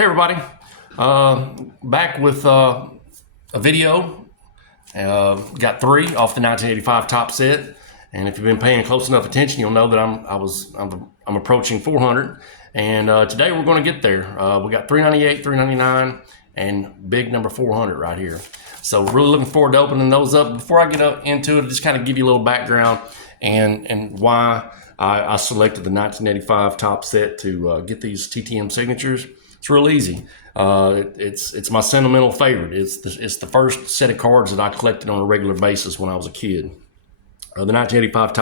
Hey everybody, back with a video. Got 3 off the 1985 top set, and if you've been paying close enough attention, you'll know that I'm approaching 400. And today we're going to get there. We got 398, 399, and big number 400 right here. So really looking forward to opening those up. Before I get into it, just kind of give you a little background and why I selected the 1985 top set to get these TTM signatures. It's real easy. It's my sentimental favorite. It's the first set of cards that I collected on a regular basis when I was a kid. The 1985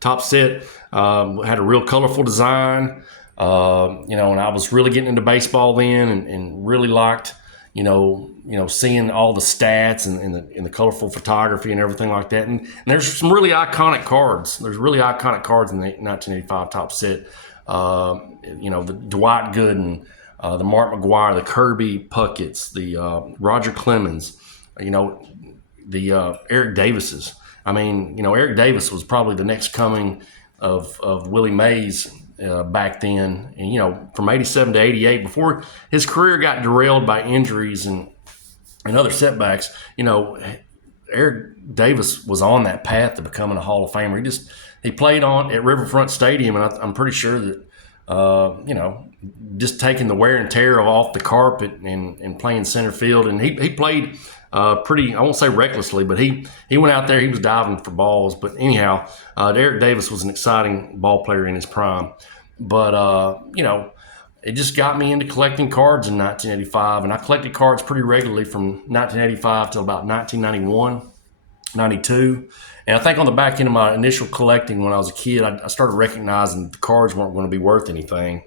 top set had a real colorful design, and I was really getting into baseball then, and really liked, seeing all the stats and the colorful photography and everything like that. And there's some really iconic cards. There's really iconic cards in the 1985 top set. The Dwight Gooden, the Mark McGwire, the Kirby Puckett's, the Roger Clemens, the Eric Davises. Eric Davis was probably the next coming of Willie Mays back then. And, from 87 to 88, before his career got derailed by injuries and other setbacks, Eric Davis was on that path to becoming a Hall of Famer. He played at Riverfront Stadium, and I'm pretty sure that, just taking the wear and tear off the carpet and playing center field. And he played pretty, I won't say recklessly, but he went out there, he was diving for balls. But anyhow, Eric Davis was an exciting ball player in his prime. But, it just got me into collecting cards in 1985. And I collected cards pretty regularly from 1985 till about 1991, 92. And I think on the back end of my initial collecting when I was a kid, I started recognizing the cards weren't going to be worth anything.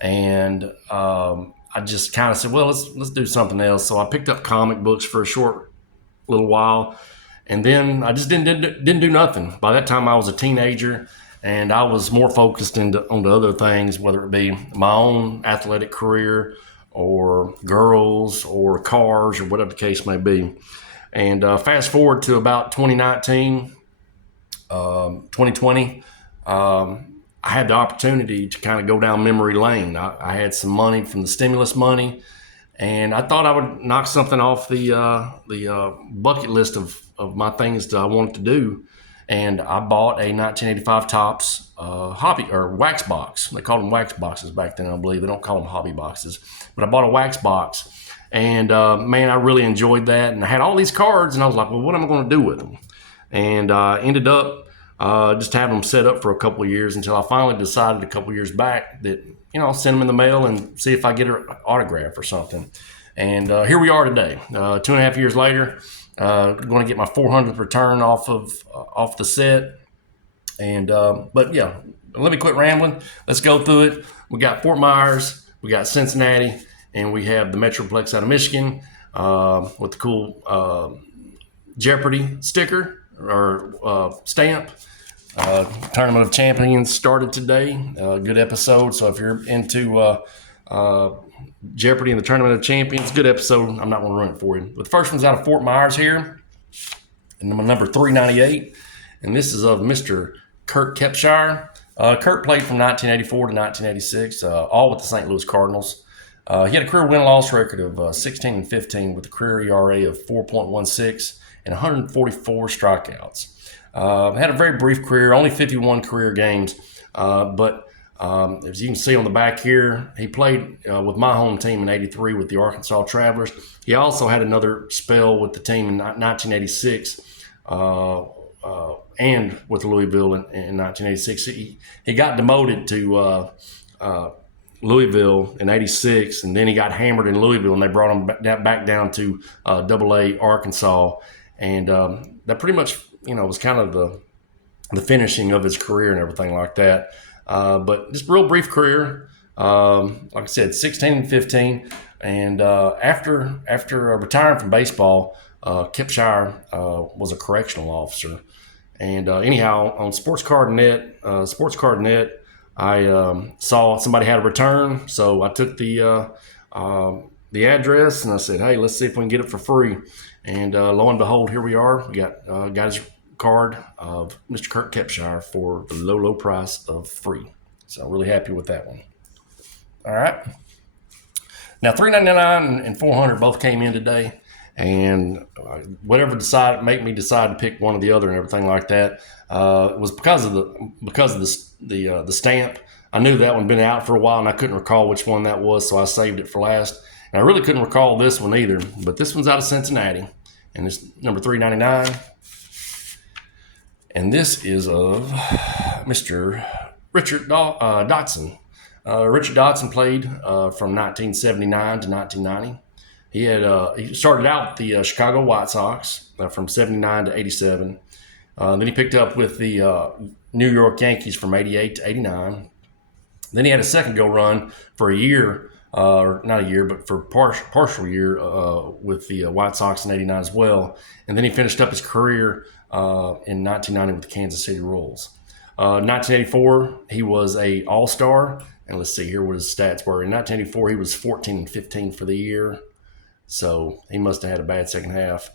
And I just kind of said, well, let's do something else. So I picked up comic books for a short little while, and then I just didn't do nothing. By that time, I was a teenager, and I was more focused on the other things, whether it be my own athletic career or girls or cars or whatever the case may be. And fast forward to about 2019, 2020, I had the opportunity to kind of go down memory lane. I had some money from the stimulus money, and I thought I would knock something off the bucket list of my things that I wanted to do. And I bought a 1985 Topps hobby or wax box. They called them wax boxes back then, I believe. They don't call them hobby boxes. But I bought a wax box, and man, I really enjoyed that. And I had all these cards, and I was like, well, what am I going to do with them? And I ended up just having them set up for a couple of years until I finally decided a couple of years back that, I'll send them in the mail and see if I get an autograph or something. And here we are today, 2.5 years later, going to get my 400th return off the set. And but yeah, let me quit rambling. Let's go through it. We got Fort Myers, we got Cincinnati, and we have the Metroplex out of Michigan with the cool Jeopardy sticker or stamp. Tournament of Champions started today. Good episode. So if you're into Jeopardy and the Tournament of Champions, good episode. I'm not going to run it for you. But the first one's out of Fort Myers here, and number 398. And this is of Mr. Kurt Kepshire. Kurt played from 1984 to 1986, all with the St. Louis Cardinals. He had a career win-loss record of 16-15 with a career ERA of 4.16 and 144 strikeouts. Had a very brief career, only 51 career games, but as you can see on the back here, he played with my home team in '83 with the Arkansas Travelers. He also had another spell with the team in 1986 and with Louisville in 1986. He got demoted to Louisville in '86, and then he got hammered in Louisville, and they brought him back down to AA Arkansas, and that pretty much was kind of the finishing of his career and everything like that. But just real brief career. Like I said, 16-15. And after retiring from baseball, Kepshire was a correctional officer. And anyhow, on Sports Card Net, I saw somebody had a return. So I took the address and I said, hey, let's see if we can get it for free. And lo and behold, here we are. We got his card of Mr. Kurt Kepshire for the low price of free. So really happy with that one. All right. Now, 399 and 400 both came in today, and whatever made me decide to pick one or the other and everything like that was because of the stamp. I knew that one had been out for a while, and I couldn't recall which one that was, so I saved it for last. And I really couldn't recall this one either, but this one's out of Cincinnati, and it's number 399. And this is of Mr. Richard Dotson. Richard Dotson played from 1979 to 1990. He started out with the Chicago White Sox from 79 to 87. Then he picked up with the New York Yankees from 88 to 89. Then he had a second go run for a year, or not a year, but for partial year with the White Sox in 89 as well. And then he finished up his career in 1990 with the Kansas City Royals. 1984, he was a All-Star. And let's see here what his stats were. In 1984, he was 14 and 15 for the year. So he must have had a bad second half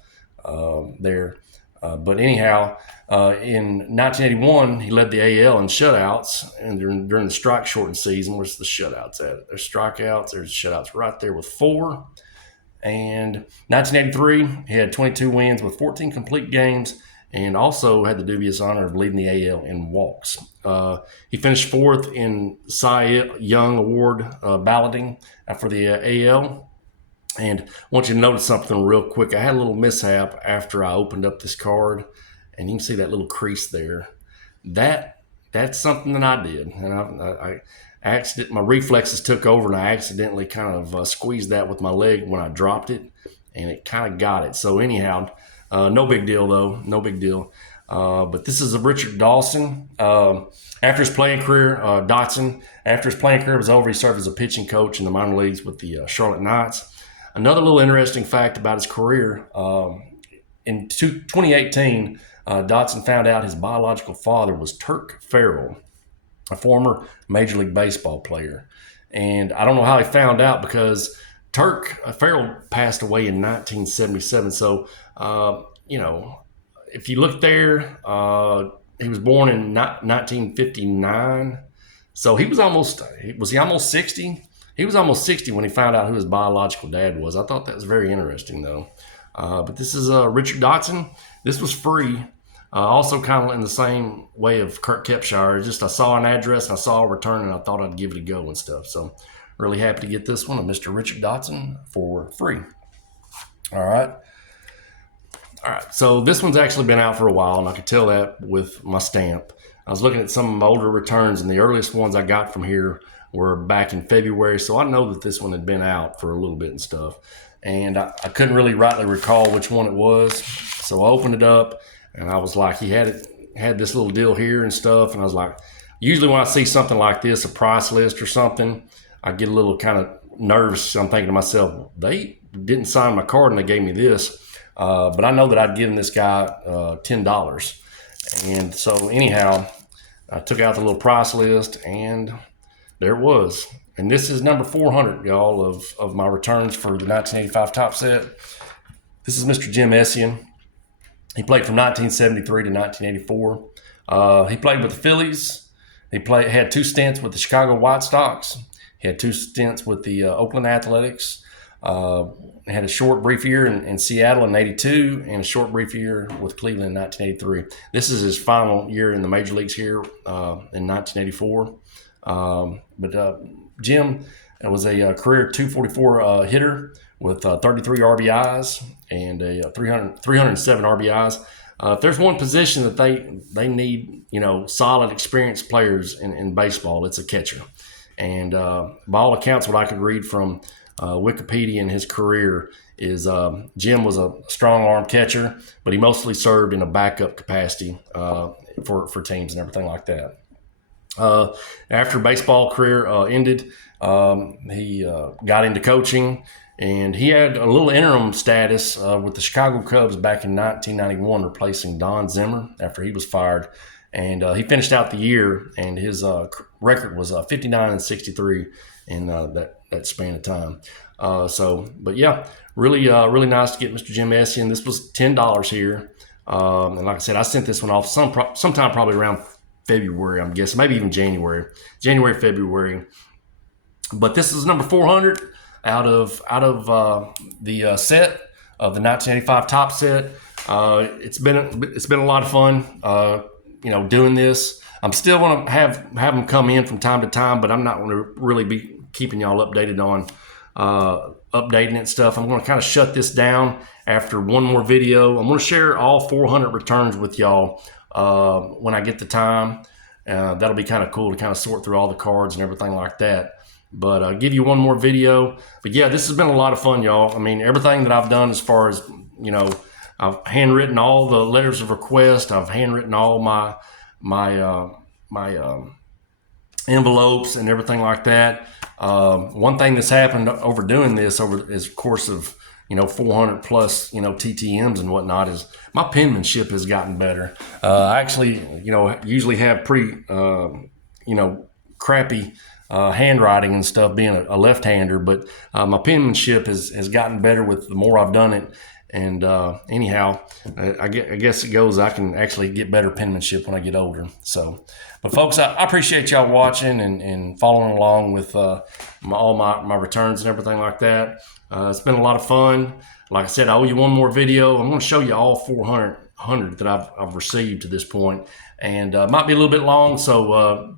there. But anyhow, in 1981, he led the AL in shutouts. And during the strike-shortened season, where's the shutouts at? There's strikeouts. There's shutouts right there with 4. And 1983, he had 22 wins with 14 complete games, and also had the dubious honor of leading the AL in walks. He finished 4th in Cy Young Award balloting for the AL. And I want you to notice something real quick. I had a little mishap after I opened up this card, and you can see that little crease there. That's something that I did, and my reflexes took over, and I accidentally kind of squeezed that with my leg when I dropped it, and it kind of got it. So anyhow, no big deal though, no big deal. But this is a Richard Dawson. After his playing career, after his playing career was over, he served as a pitching coach in the minor leagues with the Charlotte Knights. Another little interesting fact about his career, in 2018, Dotson found out his biological father was Turk Farrell, a former Major League Baseball player. And I don't know how he found out, because Turk Farrell passed away in 1977. So, if you look there, he was born in 1959. So he was almost 60? He was almost 60 when he found out who his biological dad was. I thought that was very interesting, though. But this is Richard Dotson. This was free. Also kind of in the same way of Kurt Kepshire. Just I saw an address, and I saw a return, and I thought I'd give it a go and stuff. So really happy to get this one of Mr. Richard Dotson for free. All right. So this one's actually been out for a while, and I could tell that with my stamp. I was looking at some of my older returns, and the earliest ones I got from here were back in February. So I know that this one had been out for a little bit and stuff. And I couldn't really rightly recall which one it was. So I opened it up, and I was like, he had this little deal here and stuff. And I was like, usually when I see something like this, a price list or something, I get a little kind of nervous. I'm thinking to myself, they didn't sign my card and they gave me this. But I know that I'd given this guy $10. And so anyhow, I took out the little price list, and there it was. And this is number 400, y'all, of my returns for the 1985 top set. This is Mr. Jim Essien. He played from 1973 to 1984. He played with the Phillies. He had 2 stints with the Chicago White Sox. He had 2 stints with the Oakland Athletics. Had a short, brief year in Seattle in 82, and a short, brief year with Cleveland in 1983. This is his final year in the major leagues here in 1984. But Jim was a career 244 hitter with 33 RBIs and a 307 RBIs. If there's one position that they need, solid, experienced players in baseball, it's a catcher. And by all accounts, what I could read from Wikipedia in his career is Jim was a strong arm catcher, but he mostly served in a backup capacity for teams and everything like that. After baseball career ended, he got into coaching, and he had a little interim status with the Chicago Cubs back in 1991, replacing Don Zimmer after he was fired. And he finished out the year, and his record was 59 and 63 in that span of time. But yeah, really nice to get Mr. Jim Essien. This was $10 here. And like I said, I sent this one off sometime probably around February, I'm guessing, maybe even January, February. But this is number 400. out of the set of the 1985 top set. It's been a lot of fun, doing this. I'm still going to have them come in from time to time, but I'm not going to really be keeping y'all updated on updating it stuff. I'm going to kind of shut this down after one more video. I'm going to share all 400 returns with y'all when I get the time. That'll be kind of cool to kind of sort through all the cards and everything like that. But I'll give you one more video. But yeah, this has been a lot of fun, y'all. I mean, everything that I've done as far as, I've handwritten all the letters of request. I've handwritten all my envelopes and everything like that. One thing that's happened over doing this over the course of 400 plus TTMs and whatnot is my penmanship has gotten better. I actually usually have pretty crappy handwriting and stuff, being a left-hander, but my penmanship has gotten better with the more I've done it. And anyhow, I guess it goes, I can actually get better penmanship when I get older. So, but folks, I appreciate y'all watching and following along with all my returns and everything like that. It's been a lot of fun. Like I said, I owe you one more video. I'm going to show you all 400 that I've received to this point, and might be a little bit long. So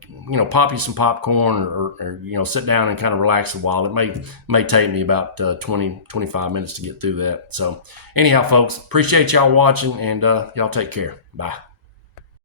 pop you some popcorn or sit down and kind of relax a while. It may take me about 20-25 minutes to get through that. So anyhow, folks, appreciate y'all watching, and y'all take care. Bye.